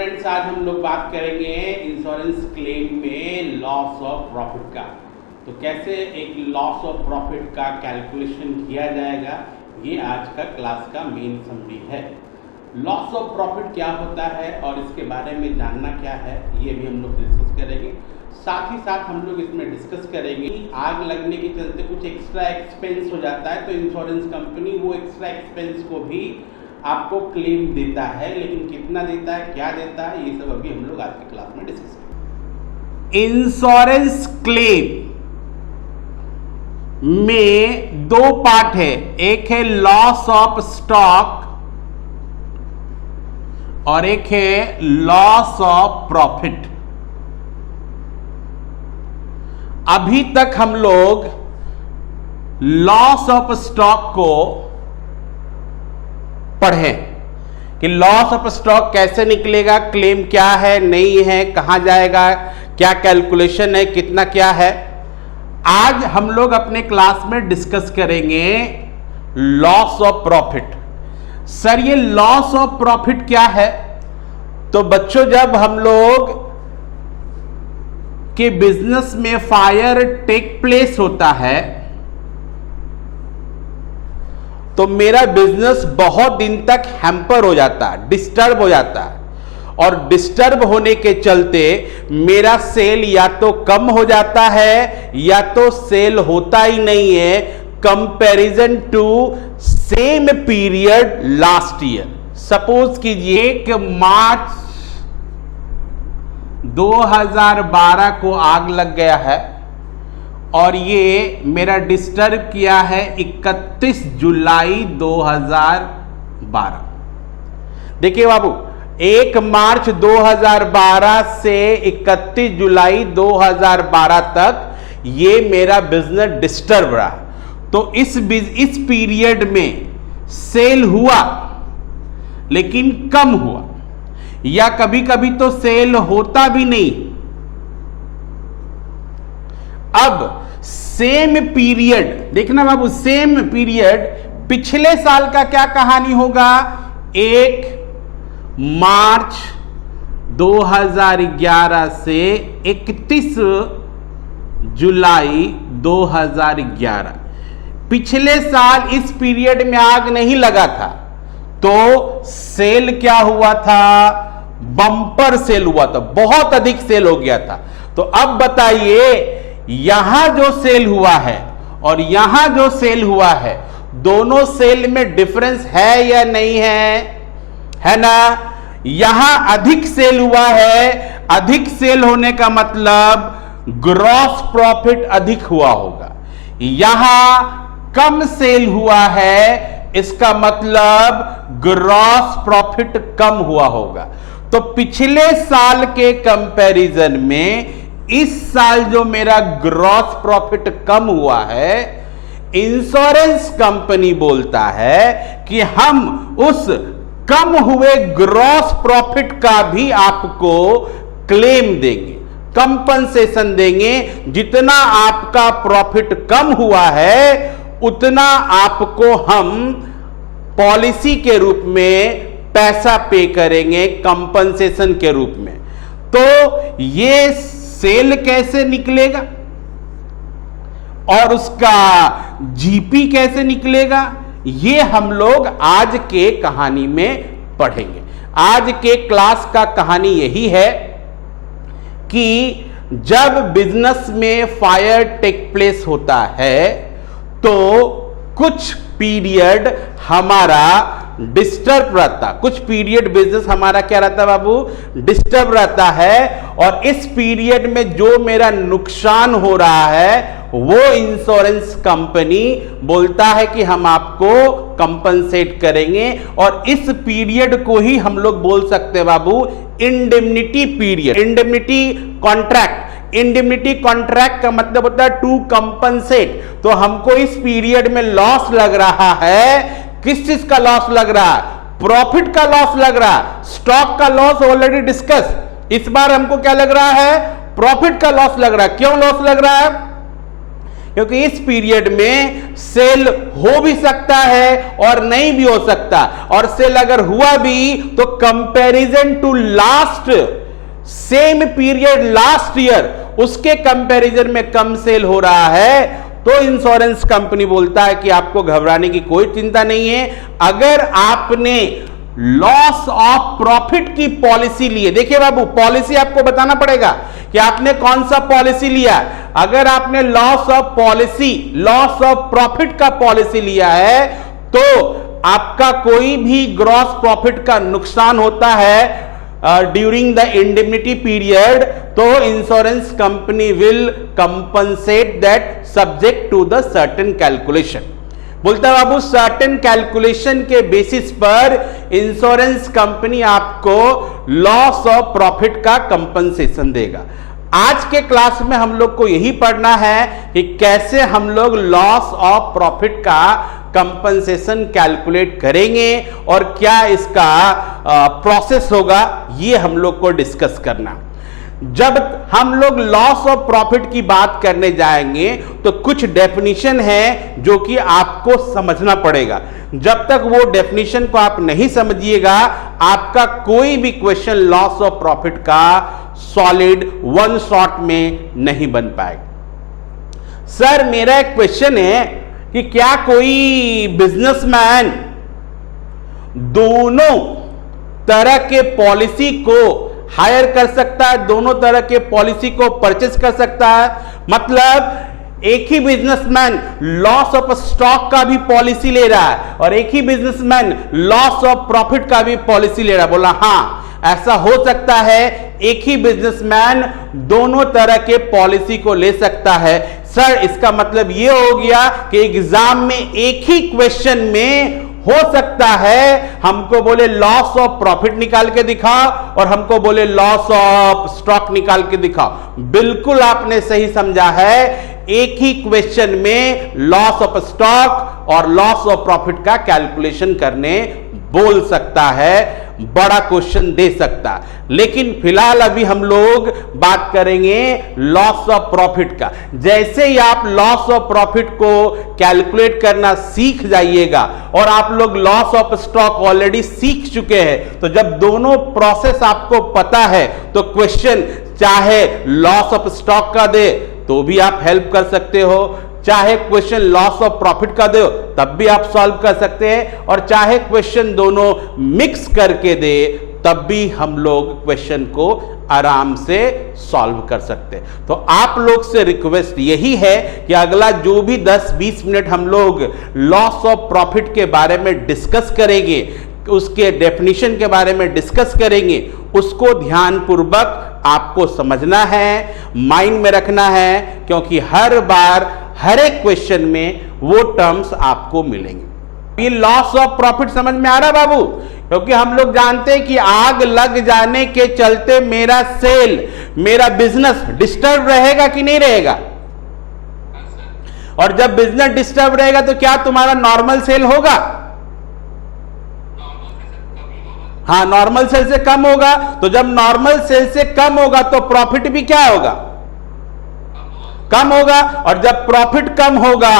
Friends, आज हम लोग बात करेंगे इंश्योरेंस क्लेम में लॉस ऑफ प्रॉफिट का। तो कैसे एक लॉस ऑफ प्रॉफिट का कैलकुलेशन किया जाएगा, ये आज का क्लास का मेन समरी है। लॉस ऑफ प्रॉफिट क्या होता है और इसके बारे में जानना क्या है, ये भी हम लोग डिस्कस करेंगे। साथ ही साथ हम लोग इसमें डिस्कस करेंगे आग लगने के चलते कुछ एक्स्ट्रा एक्सपेंस हो जाता है तो इंश्योरेंस कंपनी वो एक्स्ट्रा एक्सपेंस को भी आपको क्लेम देता है, लेकिन कितना देता है, क्या देता है, ये सब अभी हम लोग आज की क्लास में डिस्कस करेंगे। इंश्योरेंस क्लेम में दो पार्ट है, एक है लॉस ऑफ स्टॉक और एक है लॉस ऑफ प्रॉफिट। अभी तक हम लोग लॉस ऑफ स्टॉक को पढ़े कि लॉस ऑफ स्टॉक कैसे निकलेगा, क्लेम क्या है, नहीं है, कहां जाएगा, क्या कैलकुलेशन है, कितना क्या है। आज हम लोग अपने क्लास में डिस्कस करेंगे लॉस ऑफ प्रॉफिट। सर ये लॉस ऑफ प्रॉफिट क्या है? तो बच्चों, जब हम लोग के बिजनेस में फायर टेक प्लेस होता है तो मेरा बिजनेस बहुत दिन तक हैम्पर हो जाता है, डिस्टर्ब हो जाता है, और डिस्टर्ब होने के चलते मेरा सेल या तो कम हो जाता है या तो सेल होता ही नहीं है comparison to same period last year. Suppose कीजिए 1 मार्च 2012 को आग लग गया है और ये मेरा डिस्टर्ब किया है 31 जुलाई 2012। देखिए बाबू, 1 मार्च 2012 से 31 जुलाई 2012 तक ये मेरा बिजनेस डिस्टर्ब रहा। तो इस पीरियड में सेल हुआ लेकिन कम हुआ, या कभी कभी तो सेल होता भी नहीं। अब सेम पीरियड देखना बाबू, सेम पीरियड पिछले साल का क्या कहानी होगा। 1 मार्च 2011 से 31 जुलाई 2011, पिछले साल इस पीरियड में आग नहीं लगा था तो सेल क्या हुआ था, बम्पर सेल हुआ था, बहुत अधिक सेल हो गया था। तो अब बताइए, यहां जो सेल हुआ है और यहां जो सेल हुआ है, दोनों सेल में डिफरेंस है या नहीं है ना। यहां अधिक सेल हुआ है, अधिक सेल होने का मतलब ग्रॉस प्रॉफिट अधिक हुआ होगा। यहां कम सेल हुआ है, इसका मतलब ग्रॉस प्रॉफिट कम हुआ होगा। तो पिछले साल के कंपैरिजन में इस साल जो मेरा ग्रॉस प्रॉफिट कम हुआ है, इंश्योरेंस कंपनी बोलता है कि हम उस कम हुए ग्रॉस प्रॉफिट का भी आपको क्लेम देंगे, कंपनसेशन देंगे। जितना आपका प्रॉफिट कम हुआ है उतना आपको हम पॉलिसी के रूप में पैसा पे करेंगे, कंपनसेशन के रूप में। तो ये सेल कैसे निकलेगा और उसका जीपी कैसे निकलेगा, ये हम लोग आज के कहानी में पढ़ेंगे। आज के क्लास का कहानी यही है कि जब बिजनेस में फायर टेक प्लेस होता है तो कुछ पीरियड हमारा डिस्टर्ब रहता, कुछ पीरियड बिजनेस हमारा क्या रहता है बाबू, डिस्टर्ब रहता है। और इस पीरियड में जो मेरा नुकसान हो रहा है वो इंश्योरेंस कंपनी बोलता है कि हम आपको कंपनसेट करेंगे। और इस पीरियड को ही हम लोग बोल सकते हैं बाबू indemnity period, indemnity contract. Indemnity contract का मतलब होता है टू कंपनसेट। तो हमको इस पीरियड में लॉस लग रहा है, किस चीज का लॉस लग रहा है, प्रॉफिट का लॉस लग रहा है। स्टॉक का लॉस ऑलरेडी डिस्कस, इस बार हमको क्या लग रहा है, प्रॉफिट का लॉस लग रहा है। क्यों लॉस लग रहा है? क्योंकि इस पीरियड में सेल हो भी सकता है और नहीं भी हो सकता, और सेल अगर हुआ भी तो comparison to last same period last year उसके कंपैरिजन में कम सेल हो रहा है, तो इंश्योरेंस कंपनी बोलता है कि आपको घबराने की कोई चिंता नहीं है। अगर आपने लॉस ऑफ प्रॉफिट की पॉलिसी ली है, देखिए बाबू पॉलिसी आपको बताना पड़ेगा कि आपने कौन सा पॉलिसी लिया। अगर आपने लॉस ऑफ प्रॉफिट का पॉलिसी लिया है तो आपका कोई भी ग्रॉस प्रॉफिट का नुकसान होता है ड्यूरिंग द इंडेमनिटी पीरियड, तो insurance company will compensate that subject to the certain calculation. बोलता है बाबू सर्टेन कैलकुलेशन के बेसिस पर इंश्योरेंस कंपनी आपको लॉस ऑफ प्रॉफिट का कंपनसेशन देगा। आज के क्लास में हम लोग को यही पढ़ना है कि कैसे हम लोग लॉस ऑफ प्रॉफिट का कंपनसेशन कैलकुलेट करेंगे और क्या इसका प्रोसेस होगा, ये हम लोग को डिस्कस करना। जब हम लोग लॉस ऑफ प्रॉफिट की बात करने जाएंगे तो कुछ डेफिनेशन है जो कि आपको समझना पड़ेगा। जब तक वो डेफिनेशन को आप नहीं समझिएगा, आपका कोई भी क्वेश्चन लॉस ऑफ प्रॉफिट का सॉलिड वन शॉट में नहीं बन पाएगा। सर मेरा एक क्वेश्चन है कि क्या कोई बिजनेसमैन दोनों तरह के पॉलिसी को हायर कर सकता है, दोनों तरह के पॉलिसी को परचेस कर सकता है? मतलब एक ही बिजनेसमैन लॉस ऑफ स्टॉक का भी पॉलिसी ले रहा है और एक ही बिजनेसमैन लॉस ऑफ प्रॉफिट का भी पॉलिसी ले रहा है। बोला हाँ ऐसा हो सकता है, एक ही बिजनेसमैन दोनों तरह के पॉलिसी को ले सकता है। सर इसका मतलब यह हो गया कि एग्जाम में एक ही क्वेश्चन में हो सकता है हमको बोले लॉस ऑफ प्रॉफिट निकाल के दिखाओ और हमको बोले लॉस ऑफ स्टॉक निकाल के दिखाओ। बिल्कुल आपने सही समझा है, एक ही क्वेश्चन में लॉस ऑफ स्टॉक और लॉस ऑफ प्रॉफिट का कैलकुलेशन करने बोल सकता है, बड़ा क्वेश्चन दे सकता। लेकिन फिलहाल अभी हम लोग बात करेंगे लॉस ऑफ प्रॉफिट का। जैसे ही आप लॉस ऑफ प्रॉफिट को कैलकुलेट करना सीख जाइएगा और आप लोग लॉस ऑफ स्टॉक ऑलरेडी सीख चुके हैं, तो जब दोनों प्रोसेस आपको पता है तो क्वेश्चन चाहे लॉस ऑफ स्टॉक का दे तो भी आप हेल्प कर सकते हो, चाहे क्वेश्चन लॉस ऑफ प्रॉफिट का दो तब भी आप सॉल्व कर सकते हैं, और चाहे क्वेश्चन दोनों मिक्स करके दे तब भी हम लोग क्वेश्चन को आराम से सॉल्व कर सकते हैं। तो आप लोग से रिक्वेस्ट यही है कि अगला जो भी 10-20 मिनट हम लोग लॉस ऑफ प्रॉफिट के बारे में डिस्कस करेंगे, उसके डेफिनेशन के बारे में डिस्कस करेंगे, उसको ध्यानपूर्वक आपको समझना है, माइंड में रखना है, क्योंकि हर बार हर एक क्वेश्चन में वो टर्म्स आपको मिलेंगे। ये लॉस ऑफ प्रॉफिट समझ में आ रहा बाबू? क्योंकि हम लोग जानते हैं कि आग लग जाने के चलते मेरा सेल, मेरा बिजनेस डिस्टर्ब रहेगा कि नहीं रहेगा? और जब बिजनेस डिस्टर्ब रहेगा तो क्या तुम्हारा नॉर्मल सेल होगा? हाँ, नॉर्मल सेल से कम होगा। तो जब नॉर्मल सेल से कम होगा तो प्रॉफिट भी क्या होगा? कम होगा। और जब प्रॉफिट कम होगा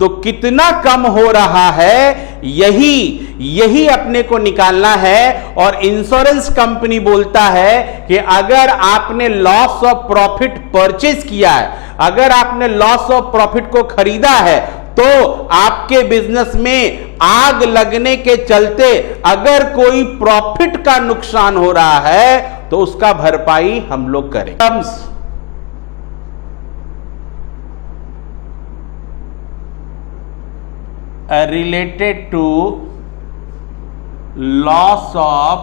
तो कितना कम हो रहा है, यही अपने को निकालना है। और इंश्योरेंस कंपनी बोलता है कि अगर आपने लॉस ऑफ प्रॉफिट परचेज किया है, अगर आपने लॉस ऑफ प्रॉफिट को खरीदा है, तो आपके बिजनेस में आग लगने के चलते अगर कोई प्रॉफिट का नुकसान हो रहा है तो उसका भरपाई हम लोग करें। Related to loss of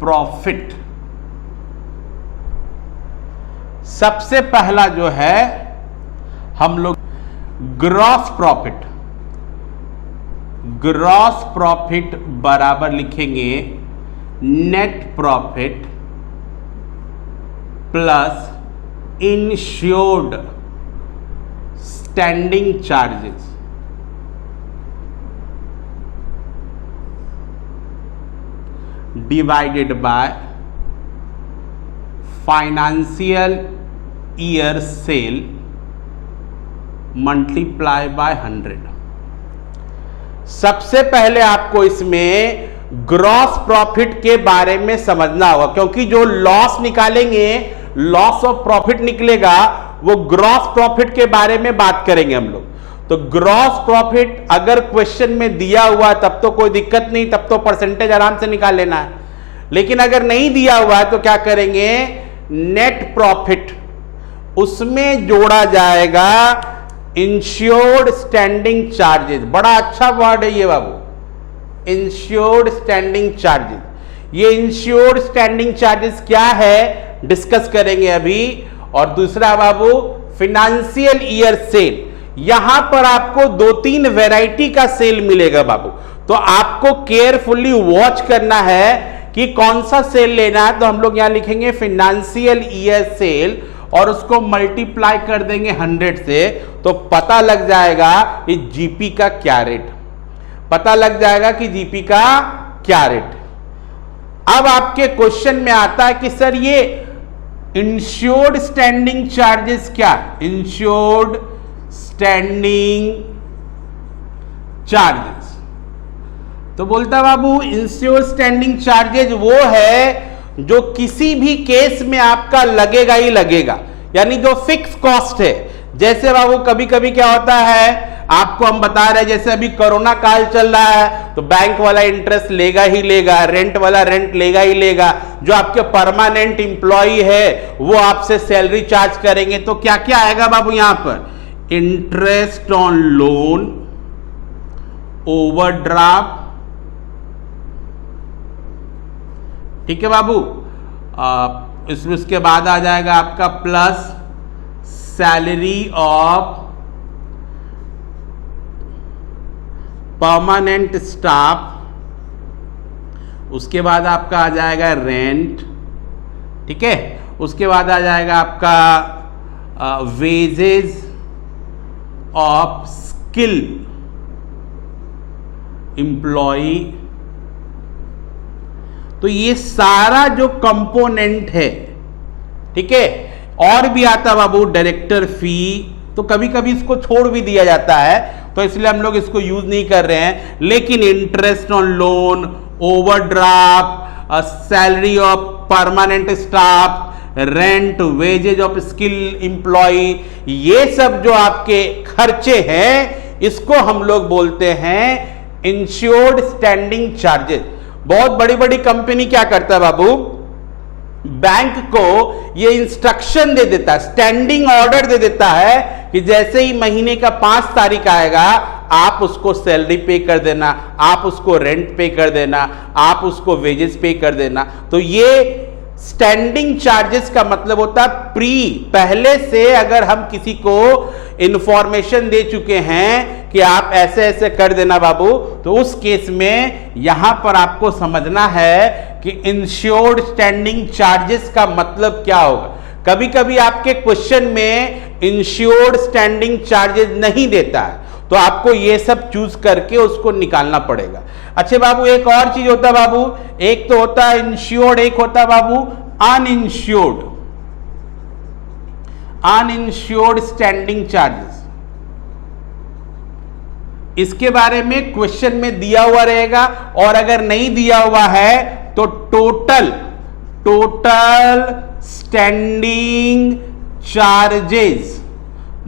profit, सबसे पहला जो है हम लोग ग्रॉस प्रॉफिट बराबर लिखेंगे net profit plus insured standing charges divided by financial year cell multiply by 100। सबसे पहले आपको इसमें ग्रॉस प्रॉफिट के बारे में समझना होगा, क्योंकि जो लॉस निकालेंगे, लॉस ऑफ प्रॉफिट निकलेगा, वो ग्रॉस प्रॉफिट के बारे में बात करेंगे हम लोग। तो ग्रॉस प्रॉफिट अगर क्वेश्चन में दिया हुआ है तब तो कोई दिक्कत नहीं, तब तो परसेंटेज आराम से निकाल लेना है। लेकिन अगर नहीं दिया हुआ है तो क्या करेंगे, नेट प्रॉफिट, उसमें जोड़ा जाएगा इंश्योर्ड स्टैंडिंग चार्जेस। बड़ा अच्छा वर्ड है ये बाबू, इंश्योर्ड स्टैंडिंग चार्जेस। ये इंश्योर्ड स्टैंडिंग चार्जेस क्या है डिस्कस करेंगे अभी। और दूसरा बाबू फिनेंशियल ईयर सेल, यहां पर आपको 2-3 वैरायटी का सेल मिलेगा बाबू, तो आपको केयरफुली वॉच करना है कि कौन सा सेल लेना है। तो हम लोग यहां लिखेंगे फिनेंशियल ईयर सेल और उसको मल्टीप्लाई कर देंगे 100 से, तो पता लग जाएगा कि जीपी का क्या रेट, पता लग जाएगा कि जीपी का क्या रेट। अब आपके क्वेश्चन में आता है कि सर ये इंश्योर्ड स्टैंडिंग चार्जेस क्या, इंश्योर्ड स्टैंडिंग चार्जेस। तो बोलता बाबू इंश्योर्ड स्टैंडिंग चार्जेस वो है जो किसी भी केस में आपका लगेगा ही लगेगा, यानी जो फिक्स कॉस्ट है। जैसे बाबू कभी कभी क्या होता है, आपको हम बता रहे हैं, जैसे अभी कोरोना काल चल रहा है तो बैंक वाला इंटरेस्ट लेगा ही लेगा, रेंट वाला रेंट लेगा ही लेगा। जो आपके परमानेंट एम्प्लॉय है वो आपसे सैलरी चार्ज करेंगे, तो क्या क्या आएगा बाबू यहां पर, इंटरेस्ट ऑन लोन, ओवरड्राफ्ट, ठीक है बाबू। इसमें उसके बाद आ जाएगा आपका plus salary of permanent staff, उसके बाद आपका आ जाएगा रेंट, ठीक है। उसके बाद आ जाएगा आपका वेजेस ऑफ स्किल एम्प्लॉय। तो ये सारा जो कंपोनेंट है, ठीक है। और भी आता बाबू डायरेक्टर फी, तो कभी कभी इसको छोड़ भी दिया जाता है, तो इसलिए हम लोग इसको यूज नहीं कर रहे हैं। लेकिन interest on loan, overdraft, salary of permanent staff, rent, wages of skill employ, ये सब जो आपके खर्चे हैं इसको हम लोग बोलते हैं इंश्योर्ड स्टैंडिंग चार्जेस। बहुत बड़ी बड़ी कंपनी क्या करता है बाबू, बैंक को ये इंस्ट्रक्शन दे देता है, स्टैंडिंग ऑर्डर दे देता है कि जैसे ही महीने का 5 तारीख आएगा आप उसको सैलरी पे कर देना, आप उसको रेंट पे कर देना, आप उसको वेजेस पे कर देना। तो ये स्टैंडिंग चार्जेस का मतलब होता है पहले से अगर हम किसी को इंफॉर्मेशन दे चुके हैं कि आप ऐसे ऐसे कर देना बाबू, तो उस केस में यहां पर आपको समझना है कि इंश्योर्ड स्टैंडिंग चार्जेस का मतलब क्या होगा। कभी कभी आपके क्वेश्चन में इंश्योर्ड स्टैंडिंग चार्जेस नहीं देता है, तो आपको ये सब चूज करके उसको निकालना पड़ेगा। अच्छे बाबू एक और चीज होता है बाबू, एक तो होता है इंश्योर्ड, एक होता है बाबू अनइंश्योर्ड, अनइंश्योर्ड स्टैंडिंग चार्जेस। इसके बारे में क्वेश्चन में दिया हुआ रहेगा, और अगर नहीं दिया हुआ है तो total standing charges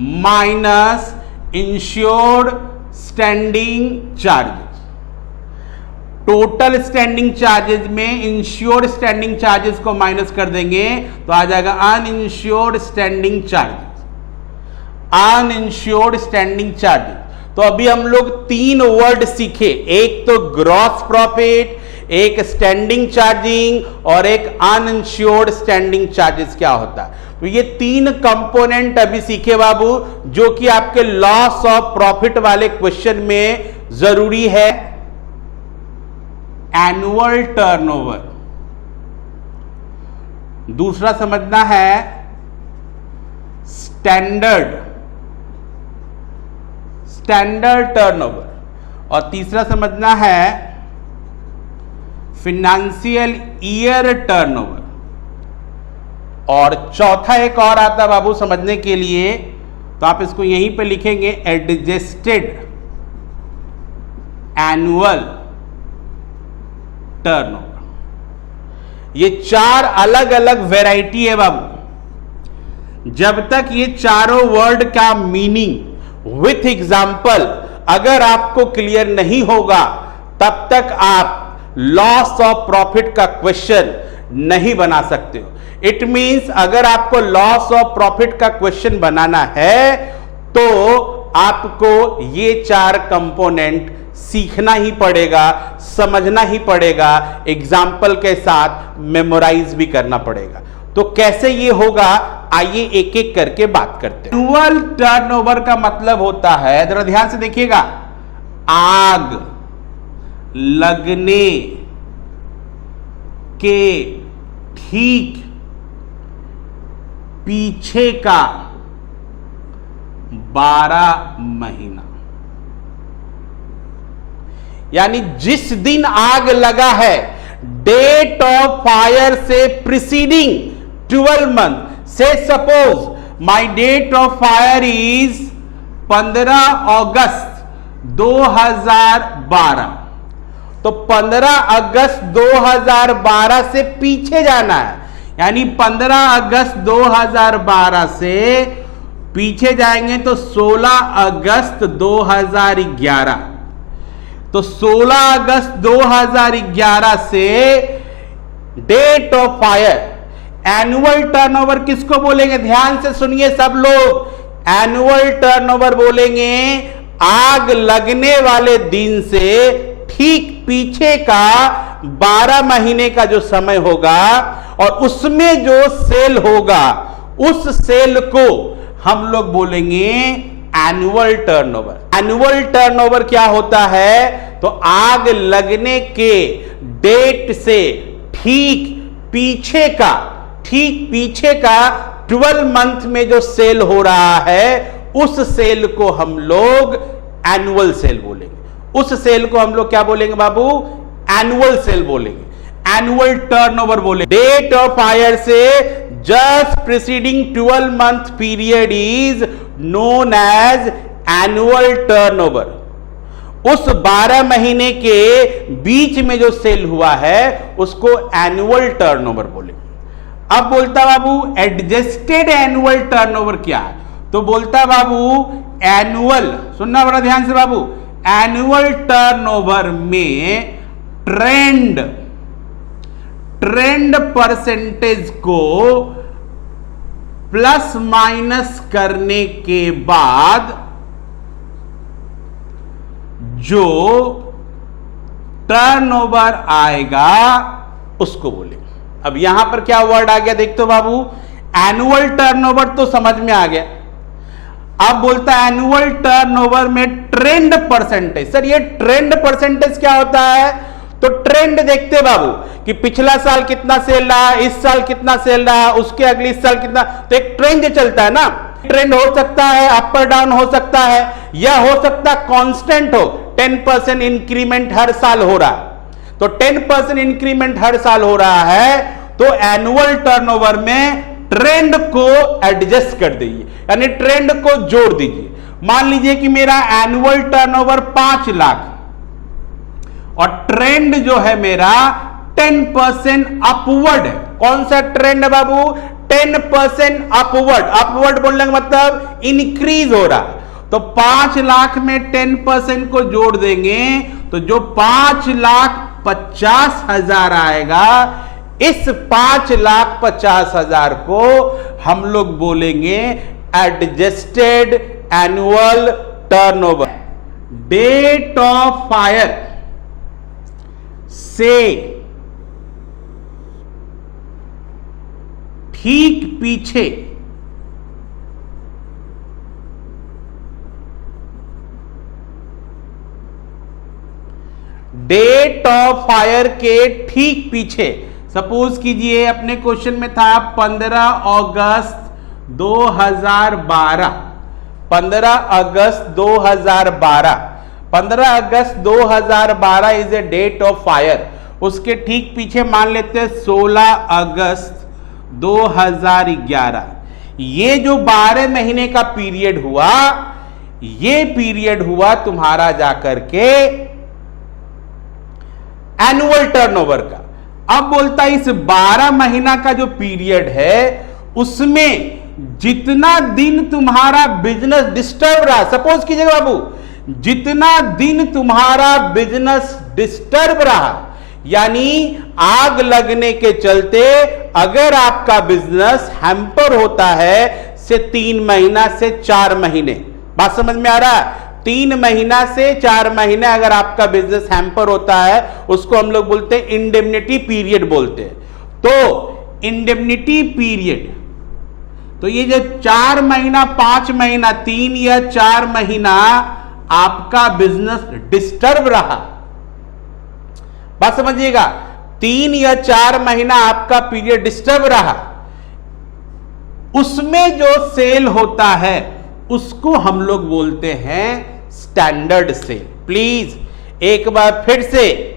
minus insured standing charges. Total standing charges में इंश्योर्ड स्टैंडिंग चार्जेस को माइनस कर देंगे तो आ जाएगा uninsured standing charges, uninsured standing charges. तो अभी हम लोग 3 वर्ड सीखे, एक तो ग्रॉस प्रॉफिट, एक स्टैंडिंग चार्जिंग और एक अनइंश्योर्ड स्टैंडिंग चार्जेस क्या होता है। तो ये 3 कंपोनेंट अभी सीखे बाबू, जो कि आपके लॉस ऑफ प्रॉफिट वाले क्वेश्चन में जरूरी है। एनुअल टर्नओवर, दूसरा समझना है स्टैंडर्ड टर्नओवर, और तीसरा समझना है फिनेंशियल ईयर टर्नओवर, और चौथा एक और आता बाबू समझने के लिए तो आप इसको यहीं पे लिखेंगे एडजस्टेड एनुअल टर्नओवर। ये 4 अलग अलग वैरायटी है बाबू। जब तक ये चारों वर्ड का मीनिंग विथ एग्जाम्पल अगर आपको क्लियर नहीं होगा, तब तक आप लॉस ऑफ प्रॉफिट का क्वेश्चन नहीं बना सकते हो। इट मींस अगर आपको लॉस ऑफ प्रॉफिट का क्वेश्चन बनाना है तो आपको ये 4 कंपोनेंट सीखना ही पड़ेगा, समझना ही पड़ेगा, एग्जाम्पल के साथ मेमोराइज भी करना पड़ेगा। तो कैसे ये होगा, आइए एक एक करके बात करते हैं। एनुअल टर्नओवर का मतलब होता है, जरा ध्यान से देखिएगा, आग लगने के ठीक पीछे का 12 महीना। यानी जिस दिन आग लगा है, डेट ऑफ फायर से preceding 12 month. Say suppose my date of fire is 15 August 2012, तो 15 अगस्त 2012 से पीछे जाना है। यानी 15 अगस्त 2012 से पीछे जाएंगे तो 16 अगस्त 2011। तो 16 अगस्त 2011 से date of fire. Annual turnover किसको बोलेंगे, ध्यान से सुनिए सब लोग। एनुअल टर्नओवर बोलेंगे आग लगने वाले दिन से ठीक पीछे का 12 महीने का जो समय होगा और उसमें जो सेल होगा, उस सेल को हम लोग बोलेंगे एनुअल टर्नओवर। एनुअल टर्नओवर क्या होता है, तो आग लगने के डेट से ठीक पीछे का 12 मंथ में जो सेल हो रहा है, उस सेल को हम लोग एनुअल सेल बोलेंगे। उस सेल को हम लोग क्या बोलेंगे बाबू, एनुअल सेल बोलेंगे, एनुअल टर्नओवर बोलेंगे। डेट ऑफ फायर से just preceding 12 month period is known as annual turnover. उस 12 महीने के बीच में जो सेल हुआ है उसको एनुअल टर्नओवर बोलेंगे। अब बोलता बाबू एडजस्टेड एनुअल टर्नओवर क्या है, तो बोलता बाबू एनुअल, सुनना बड़ा ध्यान से बाबू, एनुअल टर्नओवर में ट्रेंड परसेंटेज को प्लस माइनस करने के बाद जो टर्नओवर आएगा उसको बोलेंगे। अब यहां पर क्या वर्ड आ गया देख तो बाबू, एनुअल टर्नओवर तो समझ में आ गया। अब बोलता है एनुअल टर्नओवर में ट्रेंड परसेंटेज। सर ये ट्रेंड परसेंटेज क्या होता है, तो ट्रेंड देखते बाबू कि पिछला साल कितना सेल रहा, इस साल कितना सेल रहा, उसके अगले साल कितना, तो एक ट्रेंड चलता है ना। ट्रेंड हो सकता है अप और डाउन हो सकता है, या हो सकता है कांस्टेंट हो, 10% इंक्रीमेंट हर साल हो रहा है। तो 10% इंक्रीमेंट हर साल हो रहा है, तो एनुअल टर्नओवर में ट्रेंड को एडजस्ट कर दीजिए, यानी ट्रेंड को जोड़ दीजिए। मान लीजिए कि मेरा एनुअल टर्नओवर 5 लाख और ट्रेंड जो है मेरा 10% अपवर्ड है। कौन सा ट्रेंड है बाबू, 10% अपवर्ड। अपवर्ड बोलने का मतलब इंक्रीज हो रहा है। तो 5 लाख में 10% को जोड़ देंगे तो जो 5,50,000 आएगा, इस 5,50,000 को हम लोग बोलेंगे adjusted annual turnover. Date of fire से ठीक पीछे डेट ऑफ फायर के ठीक पीछे, सपोज कीजिए अपने क्वेश्चन में था 15 August 2012, 15 August 2012, 15 August 2012 is a date of fire. उसके ठीक पीछे मान लेते हैं 16 अगस्त 2011। ये जो 12 महीने का पीरियड हुआ, ये पीरियड हुआ तुम्हारा जाकर के एनुअल टर्नओवर का। अब बोलता है इस 12 महीना का जो पीरियड है उसमें जितना दिन तुम्हारा बिजनेस डिस्टर्ब रहा, सपोज कीजिएगा बाबू, जितना दिन तुम्हारा बिजनेस डिस्टर्ब रहा, यानी आग लगने के चलते अगर आपका बिजनेस हैम्पर होता है से 3 महीना से 4 महीने, बात समझ में आ रहा है? 3 महीना से 4 महीने अगर आपका बिजनेस हैम्पर होता है उसको हम लोग बोलते हैं इंडेमनिटी पीरियड बोलते हैं। तो इंडेमनिटी पीरियड, तो ये जो 4 महीना 5 महीना 3 या 4 महीना आपका बिजनेस डिस्टर्ब रहा, बात समझिएगा, 3 या 4 महीना आपका पीरियड डिस्टर्ब रहा, उसमें जो सेल होता है उसको हम लोग बोलते हैं स्टैंडर्ड सेल। प्लीज एक बार फिर से,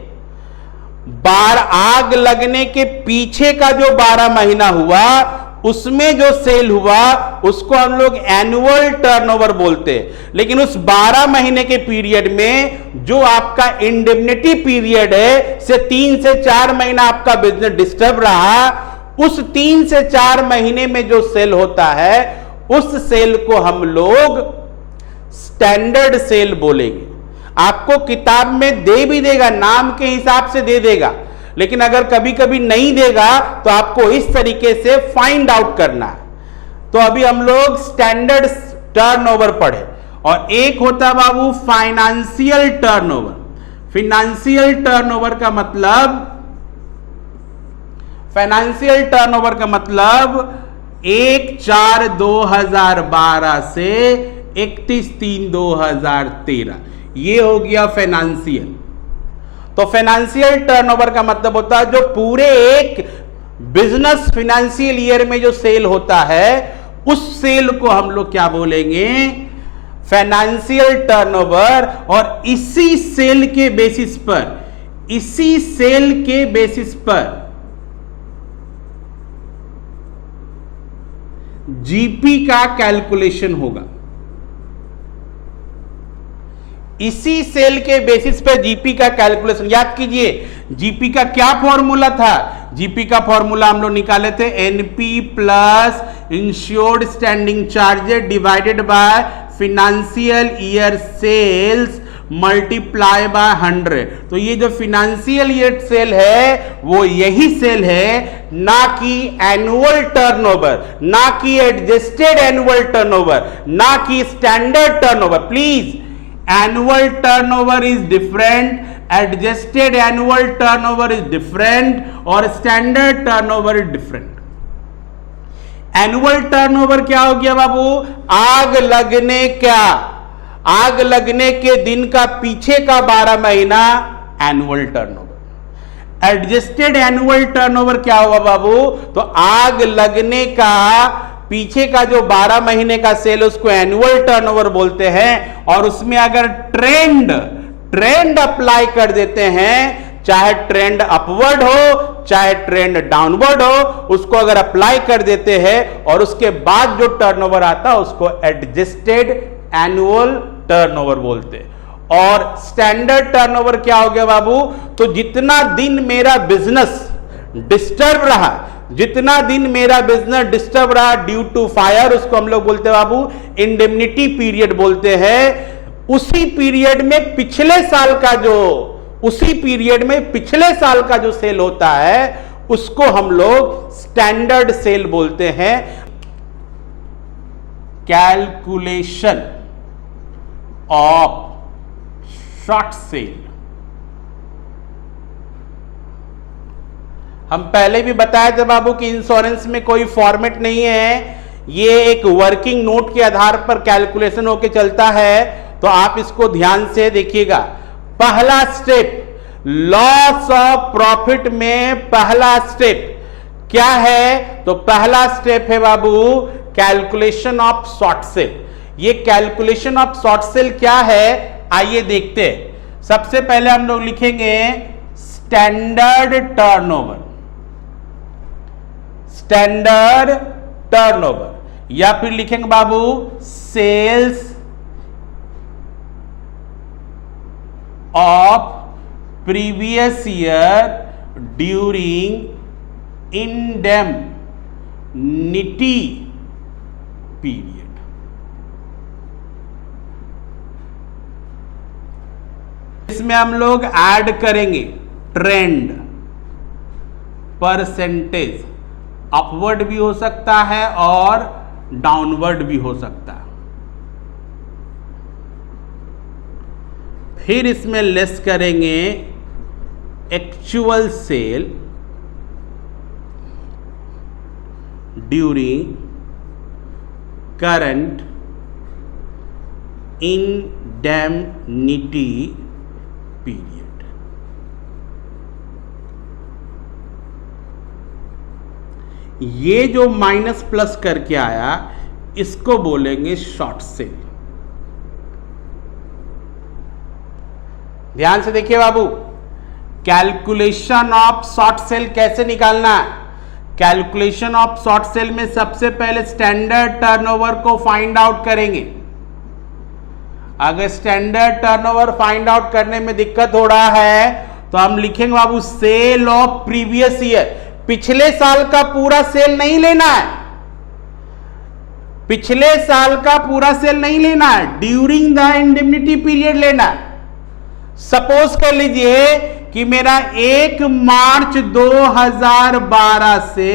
आग लगने के पीछे का जो 12 महीना हुआ उसमें जो सेल हुआ उसको हम लोग एनुअल टर्नओवर बोलते हैं। लेकिन उस 12 महीने के पीरियड में जो आपका इंडेमनिटी पीरियड है से 3 से 4 महीना आपका बिजनेस डिस्टर्ब रहा, उस 3 से 4 महीने में जो सेल होता है उस सेल को हम लोग स्टैंडर्ड सेल बोलेंगे। आपको किताब में दे भी देगा, नाम के हिसाब से दे देगा, लेकिन अगर कभी कभी नहीं देगा तो आपको इस तरीके से फाइंड आउट करना है। तो अभी हम लोग स्टैंडर्ड टर्नओवर पढ़े, और एक होता बाबू फाइनेंशियल टर्नओवर। फाइनेंशियल टर्नओवर का मतलब, फाइनेंशियल टर्नओवर का मतलब 1/4/2012 से 31/3/2013, ये हो गया फाइनेंशियल। तो फाइनेंशियल टर्नओवर का मतलब होता है जो पूरे एक बिजनेस फाइनेंशियल ईयर में जो सेल होता है उस सेल को हम लोग क्या बोलेंगे, फाइनेंशियल टर्नओवर। और इसी सेल के बेसिस पर, इसी सेल के बेसिस पर जीपी का कैलकुलेशन होगा। इसी सेल के बेसिस पे जीपी का कैलकुलेशन, याद कीजिए जीपी का क्या फॉर्मूला था, जीपी का फॉर्मूला हम लोग निकाले थे NP plus insured standing charges divided by financial year sales multiply by 100। तो ये जो फाइनेंशियल ईयर सेल है वो यही सेल है, ना कि एनुअल टर्नओवर, ना कि एडजस्टेड एनुअल टर्नओवर, ना कि standard turnover. Please, annual turnover is different, adjusted annual turnover is different, और standard turnover is different। annual turnover क्या हो गया बाबू, आग लगने के दिन का पीछे का 12 महीना annual turnover. Adjusted annual turnover क्या होगा बाबू, तो आग लगने का पीछे का जो 12 महीने का सेल उसको एनुअल टर्नओवर बोलते हैं। और उसमें अगर ट्रेंड अप्लाई कर देते हैं, चाहे ट्रेंड अपवर्ड हो चाहे ट्रेंड डाउनवर्ड हो, उसको अगर अप्लाई कर देते हैं और उसके बाद जो टर्नओवर आता है उसको एडजस्टेड एनुअल टर्नओवर बोलते हैं। और स्टैंडर्ड टर्नओवर क्या हो गया बाबू, तो जितना दिन मेरा बिजनेस डिस्टर्ब रहा, जितना दिन मेरा बिजनेस डिस्टर्ब रहा ड्यू टू फायर, उसको हम लोग बोलते हैं बाबू इंडेमनिटी पीरियड बोलते हैं। उसी पीरियड में पिछले साल का जो, उसी पीरियड में पिछले साल का जो सेल होता है उसको हम लोग स्टैंडर्ड सेल बोलते हैं। कैलकुलेशन ऑफ शॉर्ट सेल, हम पहले भी बताए थे बाबू कि इंश्योरेंस में कोई फॉर्मेट नहीं है, ये एक वर्किंग नोट के आधार पर कैलकुलेशन होके चलता है। तो आप इसको ध्यान से देखिएगा। पहला स्टेप, लॉस ऑफ प्रॉफिट में पहला स्टेप क्या है, तो पहला स्टेप है बाबू कैलकुलेशन ऑफ शॉर्ट सेल। ये कैलकुलेशन ऑफ शॉर्ट सेल क्या है, आइए देखते हैं। सबसे पहले हम लोग लिखेंगे स्टैंडर्ड टर्नओवर। स्टैंडर्ड टर्नओवर या फिर लिखेंगे बाबू sales of previous year during indemnity period. इसमें हम लोग ऐड करेंगे ट्रेंड, परसेंटेज, अपवर्ड भी हो सकता है और डाउनवर्ड भी हो सकता है। फिर इसमें लेस करेंगे actual sale during current indemnity period. ये जो माइनस प्लस करके आया इसको बोलेंगे शॉर्ट सेल। ध्यान से देखिए बाबू, कैलकुलेशन ऑफ शॉर्ट सेल कैसे निकालना है। कैलकुलेशन ऑफ शॉर्ट सेल में सबसे पहले स्टैंडर्ड टर्नओवर को फाइंड आउट करेंगे। अगर स्टैंडर्ड टर्नओवर फाइंड आउट करने में दिक्कत हो रहा है तो हम लिखेंगे बाबू सेल ऑफ प्रीवियस ईयर। पिछले साल का पूरा सेल नहीं लेना है, पिछले साल का पूरा सेल नहीं लेना है, ड्यूरिंग द इंडेमनिटी पीरियड लेना है। सपोज कर लीजिए कि मेरा 1 मार्च 2012 से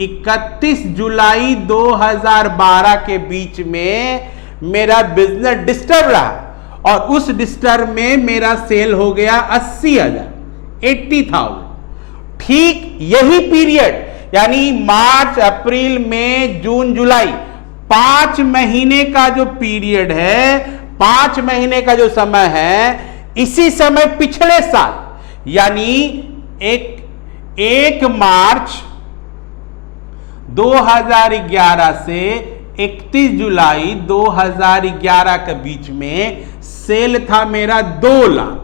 31 जुलाई 2012 के बीच में मेरा बिजनेस डिस्टर्ब रहा और उस डिस्टर्ब में मेरा सेल हो गया 80,000, 80,000। ठीक यही पीरियड यानी मार्च, अप्रैल, मई, जून, जुलाई 5 महीने का जो पीरियड है, 5 महीने का जो समय है, इसी समय पिछले साल यानी 1 मार्च 2011 से 31 जुलाई 2011 के बीच में सेल था मेरा 2 लाख।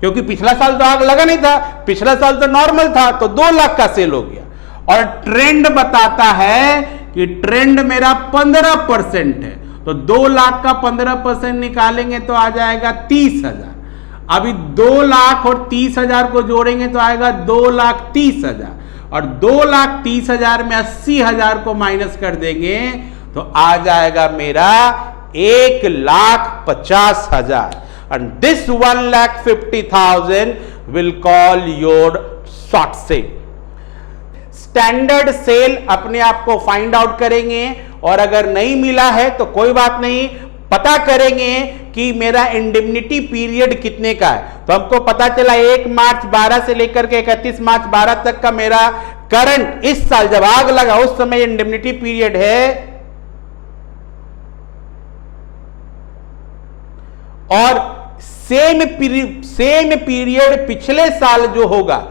क्योंकि पिछला साल तो आग लगा नहीं था, पिछला साल तो नॉर्मल था, तो 2 लाख का सेल हो गया। और ट्रेंड बताता है कि ट्रेंड मेरा 15% है, तो 2 लाख का 15% निकालेंगे तो आ जाएगा 30,000। अभी 2 लाख और 30,000 को जोड़ेंगे तो आएगा 2,30,000 और 2,30,000 में 80,000 को माइनस कर देंगे तो आ जाएगा मेरा 1,50,000। and this 1,50,000 will call your short sale। Standard sale अपने आप को फाइंड आउट करेंगे और अगर नहीं मिला है तो कोई बात नहीं, पता करेंगे कि मेरा इंडेमनिटी पीरियड कितने का है। तो हमको पता चला 1 मार्च 12 से लेकर के 31 मार्च 12 तक का मेरा करंट, इस साल जब आग लगा उस समय इंडेमनिटी पीरियड है। और सेम पीरियड पिछले साल जो होगा,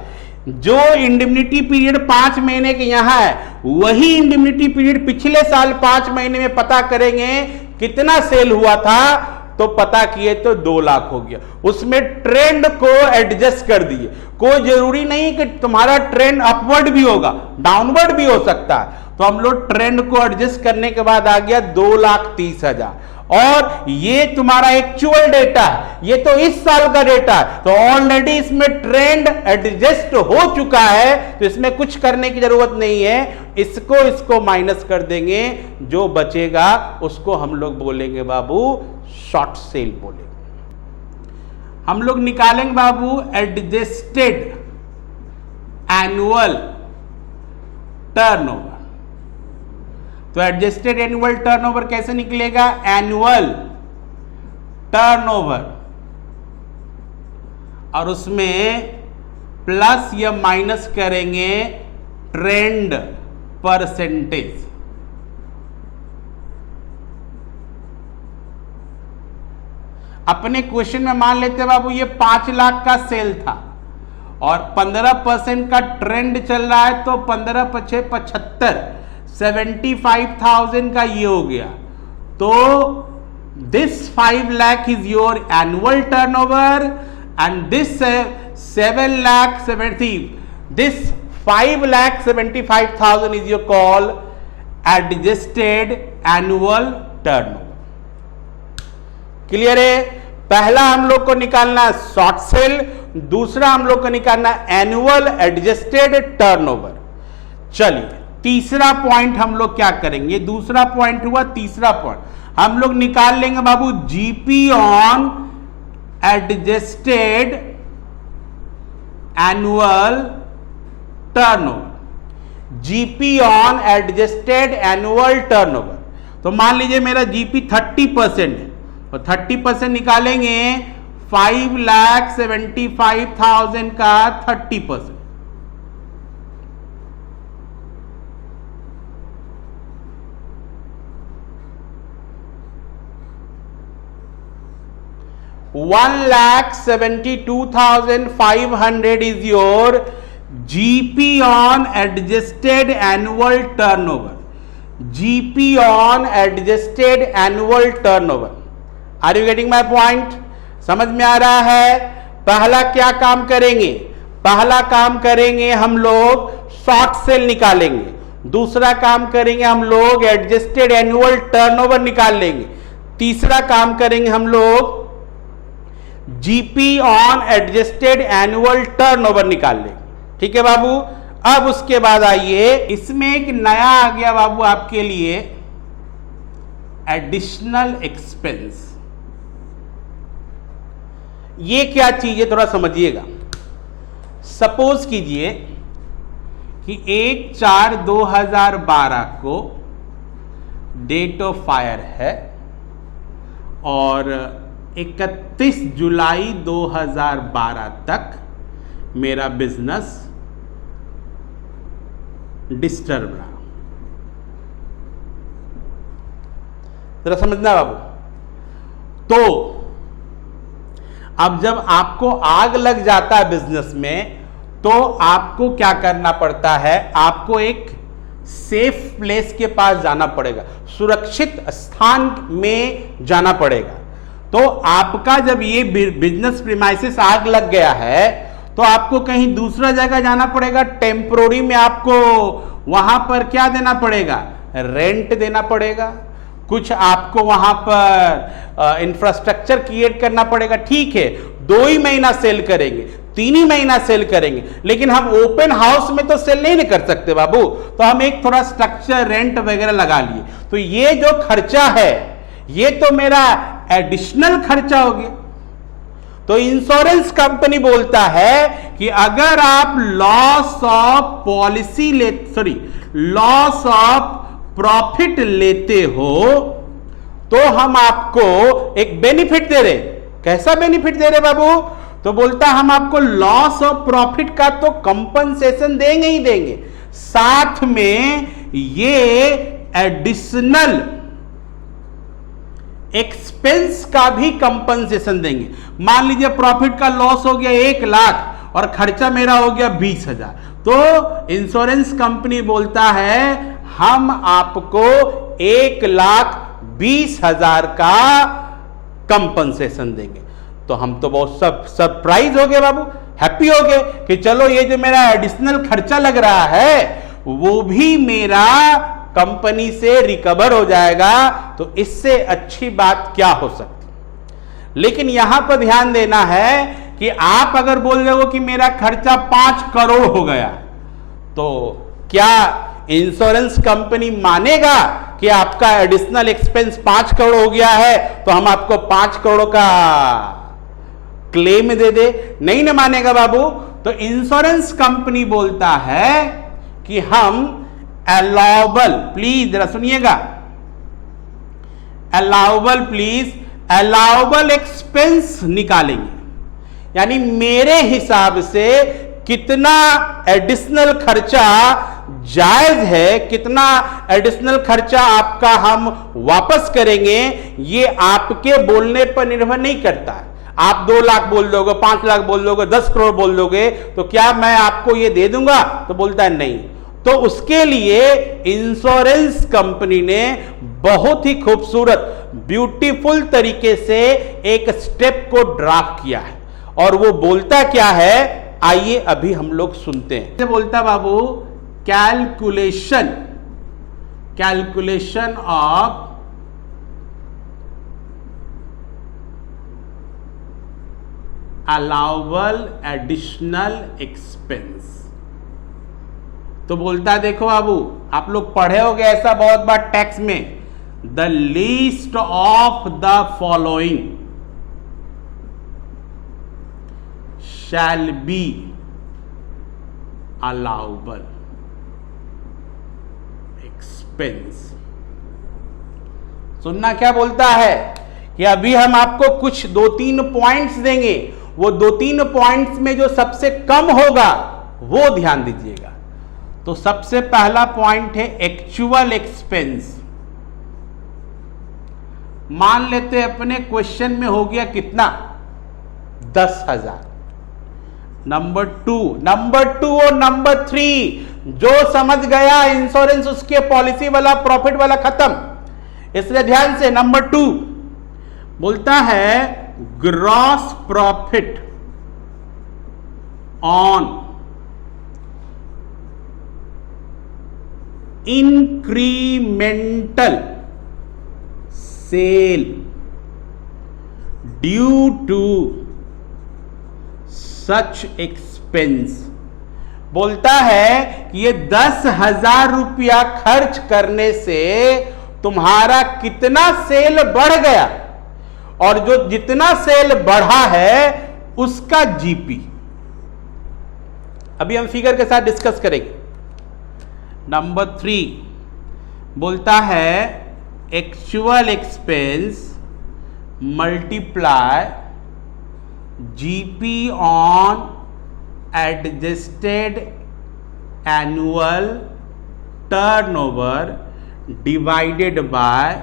जो इंडेमनिटी पीरियड 5 महीने के यहां है, वही इंडेमनिटी पीरियड पिछले साल 5 महीने में पता करेंगे कितना सेल हुआ था, तो पता किए तो 2 लाख हो गया। उसमें ट्रेंड को एडजस्ट कर दिए। कोई जरूरी नहीं कि तुम्हारा ट्रेंड अपवर्ड भी होगा, डाउनवर्ड भी हो सकता है। तो हम लोग ट्रेंड को एडजस्ट करने के बाद आ गया 2,30,000। और ये तुम्हारा एक्चुअल डेटा है, ये तो इस साल का डेटा है, तो ऑलरेडी इसमें ट्रेंड एडजस्ट हो चुका है, तो इसमें कुछ करने की जरूरत नहीं है। इसको माइनस कर देंगे, जो बचेगा उसको हम लोग बोलेंगे बाबू शॉर्ट सेल बोलेंगे। हम लोग निकालेंगे बाबू एडजस्टेड एनुअल टर्नओवर। तो एडजस्टेड एनुअल टर्नओवर कैसे निकलेगा? एनुअल टर्नओवर और उसमें प्लस या माइनस करेंगे ट्रेंड परसेंटेज। अपने क्वेश्चन में मान लेते हैं बाबू ये 5 लाख का सेल था और 15% का ट्रेंड चल रहा है, तो 15 × 75 75,000 का ये हो गया। तो this 5 lakh is your annual turnover and this 5,75,000 is your call adjusted annual turnover. Clear है? पहला हम लोग को निकालना है शॉर्ट सेल, दूसरा हम लोग को निकालना है एनुअल एडजस्टेड टर्नओवर। चलिए तीसरा पॉइंट हम लोग क्या करेंगे, दूसरा पॉइंट हुआ, तीसरा पॉइंट हम लोग निकाल लेंगे बाबू GP on adjusted annual turnover. GP on adjusted annual turnover, तो मान लीजिए मेरा जीपी 30% है, तो 30% निकालेंगे 5,75,000 का 30%, $1,72,500 is your GP on adjusted annual turnover. GP on adjusted annual turnover. Are you getting my point? समझ में आ रहा है? पहला क्या काम करेंगे, पहला काम करेंगे हम लोग शॉर्ट सेल निकालेंगे, दूसरा काम करेंगे हम लोग एडजस्टेड एनुअल टर्नओवर निकाल लेंगे, तीसरा काम करेंगे हम लोग GP on adjusted annual turnover निकाल लेंगे। ठीक है बाबू? अब उसके बाद आइए, इसमें एक नया आ गया बाबू आपके लिए एडिशनल एक्सपेंस। ये क्या चीज है थोड़ा समझिएगा। सपोज कीजिए कि 1/4/2012 को डेट ऑफ फायर है और 31 जुलाई 2012 तक मेरा बिजनेस डिस्टर्ब रहा। जरा समझना बाबू। तो अब जब आपको आग लग जाता है बिजनेस में, तो आपको क्या करना पड़ता है, आपको एक सेफ प्लेस के पास जाना पड़ेगा, सुरक्षित स्थान में जाना पड़ेगा। तो आपका जब ये बिजनेस प्रीमाइसेस आग लग गया है, तो आपको कहीं दूसरा जगह जाना पड़ेगा। टेम्पोररी में आपको वहां पर क्या देना पड़ेगा, रेंट देना पड़ेगा, कुछ आपको वहां पर इंफ्रास्ट्रक्चर क्रिएट करना पड़ेगा। ठीक है, 2 ही महीना सेल करेंगे, 3 ही महीना सेल करेंगे, लेकिन हम ओपन हाउस में तो सेल नहीं कर सकते बाबू। तो हम एक थोड़ा स्ट्रक्चर रेंट वगैरह लगा लिए। तो ये जो खर्चा है, ये तो मेरा एडिशनल खर्चा हो गया। तो इंश्योरेंस कंपनी बोलता है कि अगर आप loss of loss of profit लेते हो, तो हम आपको एक बेनिफिट दे रहे। कैसा बेनिफिट दे रहे बाबू? तो बोलता हम आपको लॉस ऑफ प्रॉफिट का तो कंपनसेशन देंगे ही देंगे, साथ में ये एडिशनल एक्सपेंस का भी कंपनसेशन देंगे। मान लीजिए प्रॉफिट का लॉस हो गया 1 लाख और खर्चा मेरा हो गया 20,000, तो इंश्योरेंस कंपनी बोलता है हम आपको 1,20,000 का कंपनसेशन देंगे। तो हम तो बहुत सरप्राइज हो गए बाबू, हैप्पी हो गए कि चलो ये जो मेरा एडिशनल खर्चा लग रहा है वो भी मेरा कंपनी से रिकवर हो जाएगा। तो इससे अच्छी बात क्या हो सकती। लेकिन यहां पर ध्यान देना है कि आप अगर बोल रहे हो कि मेरा खर्चा 5 करोड़ हो गया, तो क्या इंश्योरेंस कंपनी मानेगा कि आपका एडिशनल एक्सपेंस 5 करोड़ हो गया है तो हम आपको 5 करोड़ का क्लेम दे दे? नहीं ना मानेगा बाबू। तो इंश्योरेंस कंपनी बोलता है कि हम अलाउबल, प्लीज जरा सुनिएगा, अलाउबल एक्सपेंस निकालेंगे। यानी मेरे हिसाब से कितना एडिशनल खर्चा जायज है, कितना एडिशनल खर्चा आपका हम वापस करेंगे, ये आपके बोलने पर निर्भर नहीं करता है। आप 2 लाख बोल दोगे, 5 लाख बोल दोगे, 10 करोड़ बोल दोगे, तो क्या मैं आपको ये दे दूंगा? तो बोलता है नहीं। तो उसके लिए इंश्योरेंस कंपनी ने बहुत ही खूबसूरत, ब्यूटीफुल तरीके से एक स्टेप को ड्राफ्ट किया है। और वो बोलता क्या है, आइए अभी हम लोग सुनते हैं। बोलता बाबू, calculation calculation of allowable additional expense. तो बोलता है, देखो बाबू, आप लोग पढ़े होगे ऐसा बहुत बार टैक्स में, the least of the following shall be allowable expense. सुनना क्या बोलता है कि अभी हम आपको कुछ 2-3 पॉइंट्स देंगे, वो 2-3 पॉइंट्स में जो सबसे कम होगा वो ध्यान दीजिएगा। तो सबसे पहला पॉइंट है एक्चुअल एक्सपेंस। मान लेते हैं अपने क्वेश्चन में हो गया कितना, 10,000। नंबर टू और नंबर 3 जो समझ गया इंश्योरेंस उसके पॉलिसी वाला प्रॉफिट वाला खत्म, इसलिए ध्यान से। नंबर 2 बोलता है gross profit on incremental sale due to such expense. बोलता है कि ये 10,000 रुपया खर्च करने से तुम्हारा कितना सेल बढ़ गया, और जो जितना सेल बढ़ा है उसका जीपी। अभी हम फिगर के साथ डिस्कस करेंगे। नंबर 3 बोलता है actual expense multiply GP on adjusted annual turnover divided by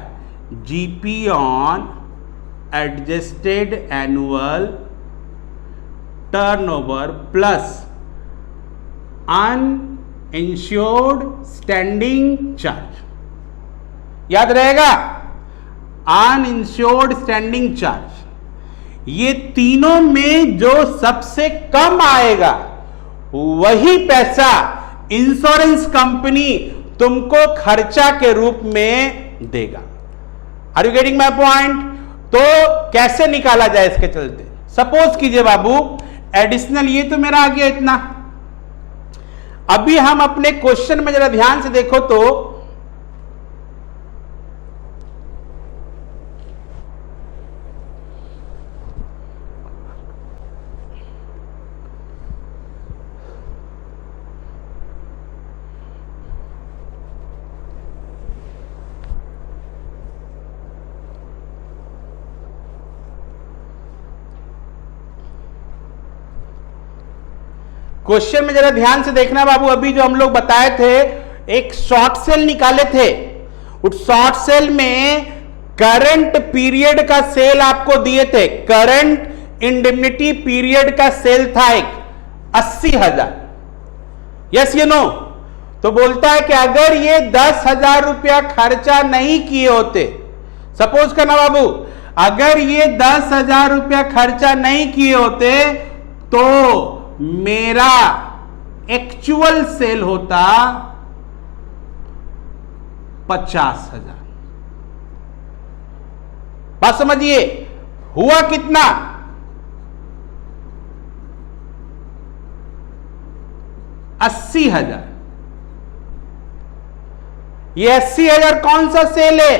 GP on adjusted annual turnover plus uninsured standing charge. याद रहेगा, अनइंश्योर्ड स्टैंडिंग चार्ज। ये तीनों में जो सबसे कम आएगा वही पैसा इंश्योरेंस कंपनी तुमको खर्चा के रूप में देगा। Are you getting my point? तो कैसे निकाला जाए इसके चलते, सपोज कीजिए बाबू एडिशनल, ये तो मेरा आ गया इतना। अभी हम अपने क्वेश्चन में जरा ध्यान से देखो तो क्वेश्चन में जरा ध्यान से देखना बाबू। अभी जो हम लोग बताए थे, एक शॉर्ट सेल निकाले थे, उस शॉर्ट सेल में करंट पीरियड का सेल आपको दिए थे। करंट इंडेमनिटी पीरियड का सेल था एक 80,000। यस या नो? तो बोलता है कि अगर ये 10,000 रुपया खर्चा नहीं किए होते, सपोज करना बाबू, अगर ये 10,000 रुपया खर्चा नहीं किए होते तो मेरा एक्चुअल सेल होता 50,000। बात समझिए, हुआ कितना? 80,000। ये 80,000 कौन सा सेल है?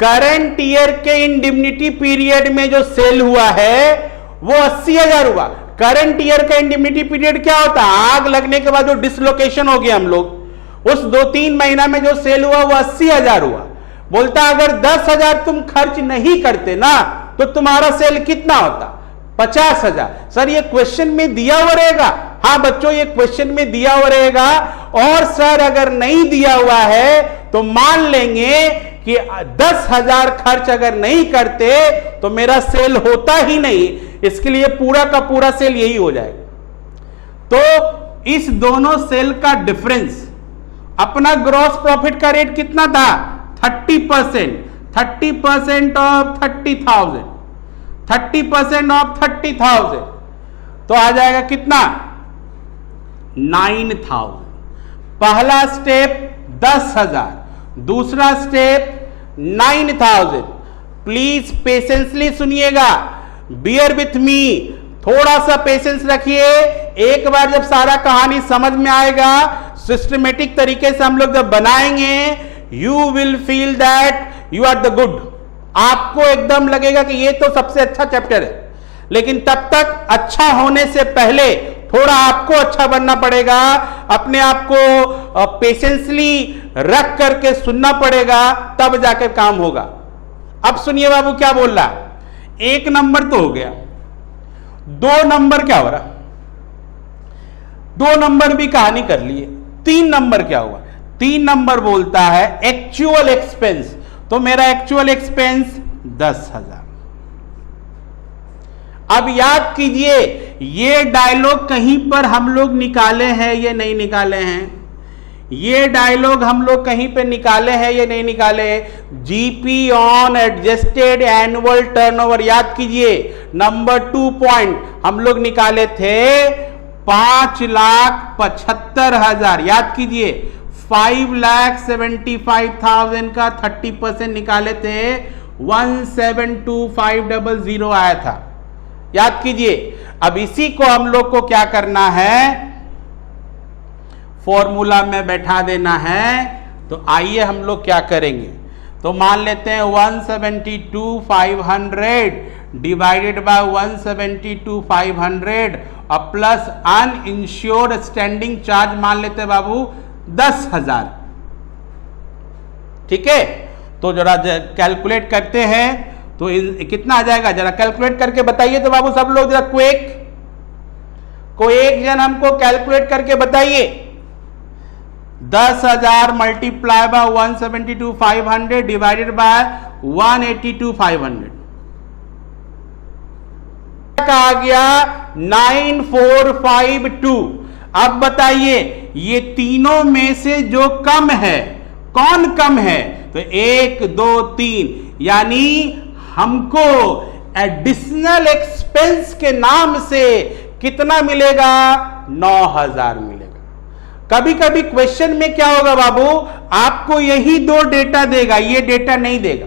करंट ईयर के इंडिमनिटी पीरियड में जो सेल हुआ है वो 80,000 हुआ। करंट ईयर का इंडिमनिटी पीरियड क्या होता है? आग लगने के बाद जो डिसलोकेशन हो गया हम लोग, उस 2-3 महीना में जो सेल हुआ वो 80,000 हुआ। बोलता अगर 10,000 तुम खर्च नहीं करते ना तो तुम्हारा सेल कितना होता? 50,000। सर ये क्वेश्चन में दिया हुआ रहेगा? हाँ बच्चों, ये क्वेश्चन में दिया हुआ रहेगा। और सर अगर नहीं दिया हुआ है तो मान लेंगे कि 10,000 खर्च अगर नहीं करते तो मेरा सेल होता ही नहीं। इसके लिए पूरा का पूरा सेल यही हो जाएगा। तो इस दोनों सेल का डिफरेंस, अपना ग्रॉस प्रॉफिट का रेट कितना था? 30%। 30% ऑफ 30,000। 30% ऑफ 30,000 तो आ जाएगा कितना? 9,000। पहला स्टेप 10,000, दूसरा स्टेप 9,000। प्लीज पेशेंसली सुनिएगा, बियर विथ मी, थोड़ा सा पेशेंस रखिए। एक बार जब सारा कहानी समझ में आएगा, सिस्टमेटिक तरीके से हम लोग जब बनाएंगे, you will feel that you are the good. आपको एकदम लगेगा कि ये तो सबसे अच्छा चैप्टर है, लेकिन तब तक अच्छा होने से पहले थोड़ा आपको अच्छा बनना पड़ेगा, अपने आप को पेशेंसली रख करके सुनना पड़ेगा, तब जाकर काम होगा। अब सुनिए बाबू क्या बोल रहा, 1 नंबर तो हो गया, 2 नंबर क्या हो रहा, 2 नंबर भी कहानी कर लिए। 3 नंबर क्या हुआ, 3 नंबर बोलता है एक्चुअल एक्सपेंस। तो मेरा एक्चुअल एक्सपेंस 10,000। अब याद कीजिए, ये डायलॉग कहीं पर हम लोग निकाले हैं या नहीं निकाले हैं? ये डायलॉग हम लोग कहीं पे निकाले हैं या नहीं निकाले? GP on adjusted annual turnover, याद कीजिए, नंबर 2 पॉइंट हम लोग निकाले थे 5,75,000। याद कीजिए, 5,75,000 का 30% निकाले थे, 1,725,000 आया था। याद कीजिए। अब इसी को हम लोग को क्या करना है, फॉर्मूला में बैठा देना है। तो आइए हम लोग क्या करेंगे, तो मान लेते हैं 172,500 डिवाइडेड बाय 172,500 और प्लस अनइंश्योर्ड स्टैंडिंग चार्ज मान लेते हैं बाबू 10,000। ठीक है, तो जरा कैलकुलेट करते हैं तो कितना आ जाएगा, जरा कैलकुलेट करके बताइए तो बाबू सब लोग, जरा कोई एक जन हमको कैलकुलेट करके बताइए। 10,000 मल्टीप्लाई बाय 172,500 डिवाइडेड बाय 182,500 का आ गया 9,452। अब बताइए ये तीनों में से जो कम है, कौन कम है? तो 1 2 3, यानी हमको एडिशनल एक्सपेंस के नाम से कितना मिलेगा, 9,000 मिलेगा। कभी कभी क्वेश्चन में क्या होगा बाबू, आपको यही 2 डेटा देगा, ये डेटा नहीं देगा।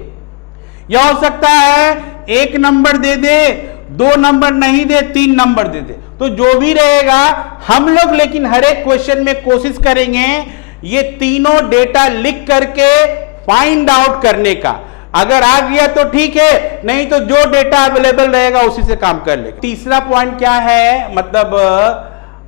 यह हो सकता है 1 नंबर दे दे, 2 नंबर नहीं दे, 3 नंबर दे दे। तो जो भी रहेगा हम लोग लेकिन हर एक क्वेश्चन में कोशिश करेंगे ये तीनों डेटा लिख करके फाइंड आउट करने का। अगर आ गया तो ठीक है, नहीं तो जो डेटा अवेलेबल रहेगा उसी से काम कर लेगा। तीसरा पॉइंट क्या है, मतलब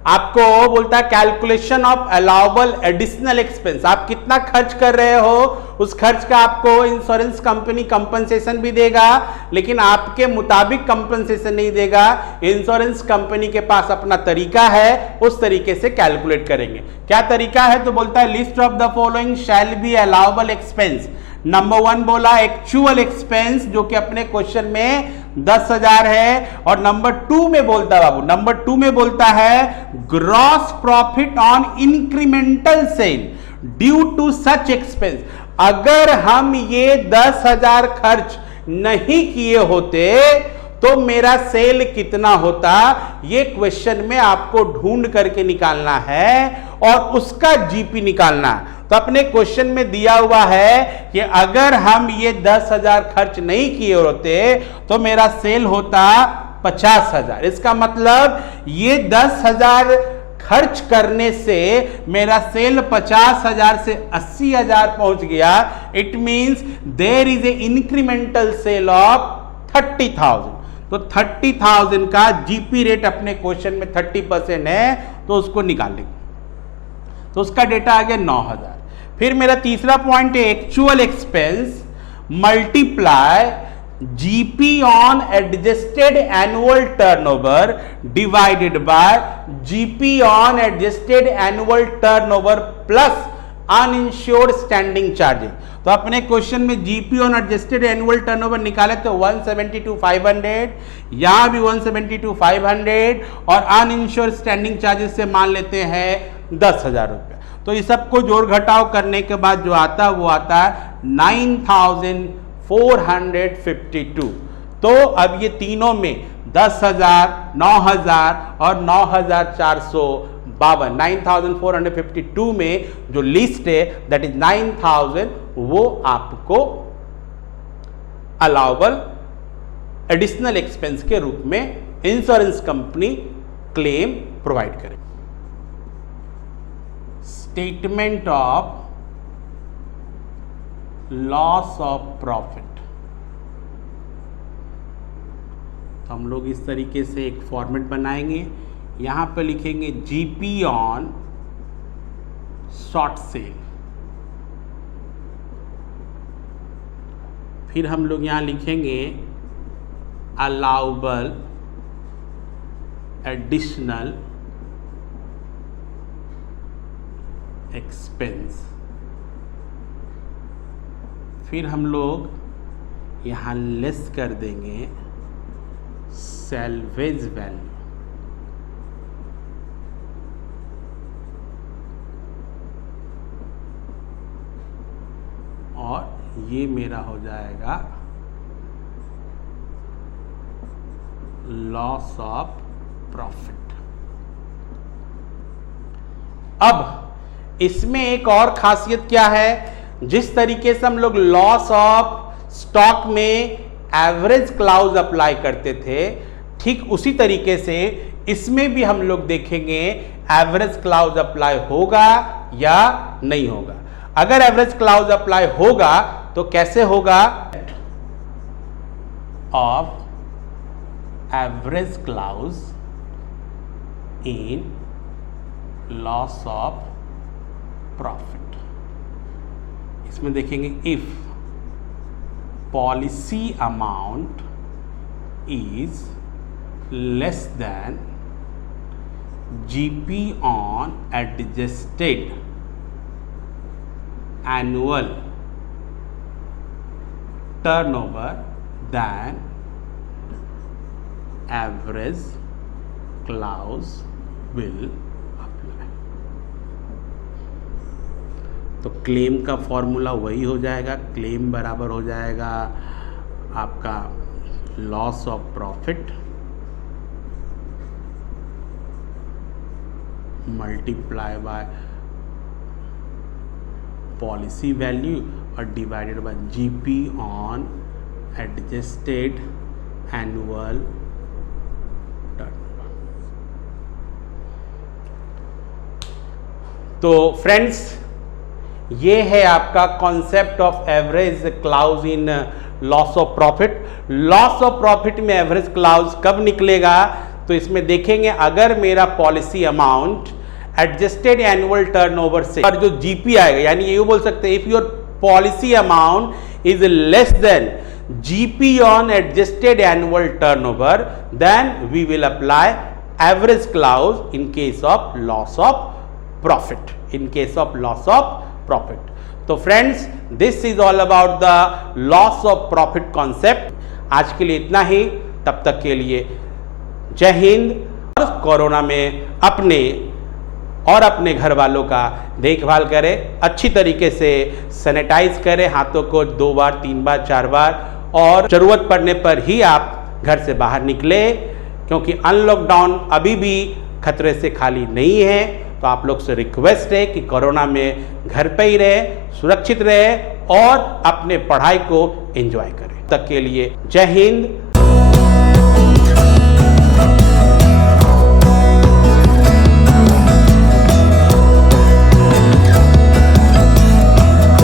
आपको बोलता है calculation of allowable additional expense. आप कितना खर्च कर रहे हो, उस खर्च का आपको इंश्योरेंस कंपनी कंपनसेशन भी देगा, लेकिन आपके मुताबिक कंपनसेशन नहीं देगा। इंश्योरेंस कंपनी के पास अपना तरीका है, उस तरीके से कैलकुलेट करेंगे। क्या तरीका है? तो बोलता है list of the following shall be allowable expense. Number 1 बोला एक्चुअल एक्सपेंस, जो कि अपने क्वेश्चन में 10,000 है। और नंबर 2 में बोलता है बाबू, नंबर 2 में बोलता है gross profit on incremental sale due to such expense. अगर हम ये 10,000 खर्च नहीं किए होते तो मेरा सेल कितना होता, ये क्वेश्चन में आपको ढूंढ करके निकालना है और उसका जीपी निकालना है। तो अपने क्वेश्चन में दिया हुआ है कि अगर हम ये 10,000 खर्च नहीं किए होते तो मेरा सेल होता 50,000। इसका मतलब ये 10,000 खर्च करने से मेरा सेल 50,000 से 80,000 पहुंच गया। It means there is a incremental sale of 30,000। तो 30,000 का जीपी रेट अपने क्वेश्चन में 30% है, तो उसको निकाल लेंगे। तो उसका डेटा आ गया 9,000। फिर मेरा तीसरा पॉइंट है actual expense multiply GP on adjusted annual turnover divided by GP on adjusted annual turnover plus uninsured standing charges. तो अपने क्वेश्चन में GP on adjusted annual turnover निकाले तो 172,500, यहां भी 172,500 और अनइंश्योर्ड स्टैंडिंग चार्जेस से मान लेते हैं 10,000 रुपये। तो इस सबको जोड़ घटाव करने के बाद जो आता है वो आता है 9,452। तो अब ये तीनों में 10,000, 9,000 और 9,452, 9,452 में जो लिस्ट है दैट इज 9,452। वो आपको अलाउबल एडिशनल एक्सपेंस के रूप में इंश्योरेंस कंपनी क्लेम प्रोवाइड करे। Statement of loss of profit, तो हम लोग इस तरीके से एक फॉर्मेट बनाएंगे। यहां पर लिखेंगे जीपी ऑन शॉर्ट सेल, फिर हम लोग यहां लिखेंगे अलाउबल एडिशनल एक्सपेंस, फिर हम लोग यहां लेस कर देंगे सैल्वेज वैल्यू, और ये मेरा हो जाएगा लॉस ऑफ प्रॉफिट। अब इसमें एक और खासियत क्या है, जिस तरीके से हम लोग लॉस ऑफ स्टॉक में एवरेज क्लाउज अप्लाई करते थे, ठीक उसी तरीके से इसमें भी हम लोग देखेंगे एवरेज क्लाउज अप्लाई होगा या नहीं होगा। अगर एवरेज क्लाउज अप्लाई होगा तो कैसे होगा, of average clause in loss of profit. इसमें देखेंगे if policy amount is less than GP on adjusted annual turnover than average clause will apply। तो क्लेम का फॉर्मूला वही हो जाएगा, क्लेम बराबर हो जाएगा आपका loss of profit multiply by policy value और divided by GP on adjusted annual turnover. तो फ्रेंड्स, ये है आपका concept of average clause in loss of profit. Loss of profit में एवरेज क्लाउज कब निकलेगा, तो इसमें देखेंगे अगर मेरा policy amount adjusted annual turnover से और जो जीपी आएगा, यानी ये बोल सकते हैं if your policy amount is less than GP on adjusted annual turnover, then we will apply average clause in case of loss of profit, in case of loss of profit. तो friends, this is all about the loss of profit concept. आज के लिए इतना ही, तब तक के लिए जय हिंद। और कोरोना में अपने और अपने घर वालों का देखभाल करें, अच्छी तरीके से सैनिटाइज करें हाथों को 2 बार 3 बार 4 बार, और जरूरत पड़ने पर ही आप घर से बाहर निकले, क्योंकि अनलॉकडाउन अभी भी खतरे से खाली नहीं है। तो आप लोग से रिक्वेस्ट है कि कोरोना में घर पे ही रहे, सुरक्षित रहे और अपने पढ़ाई को एंजॉय करें। तब तक के लिए जय हिंद।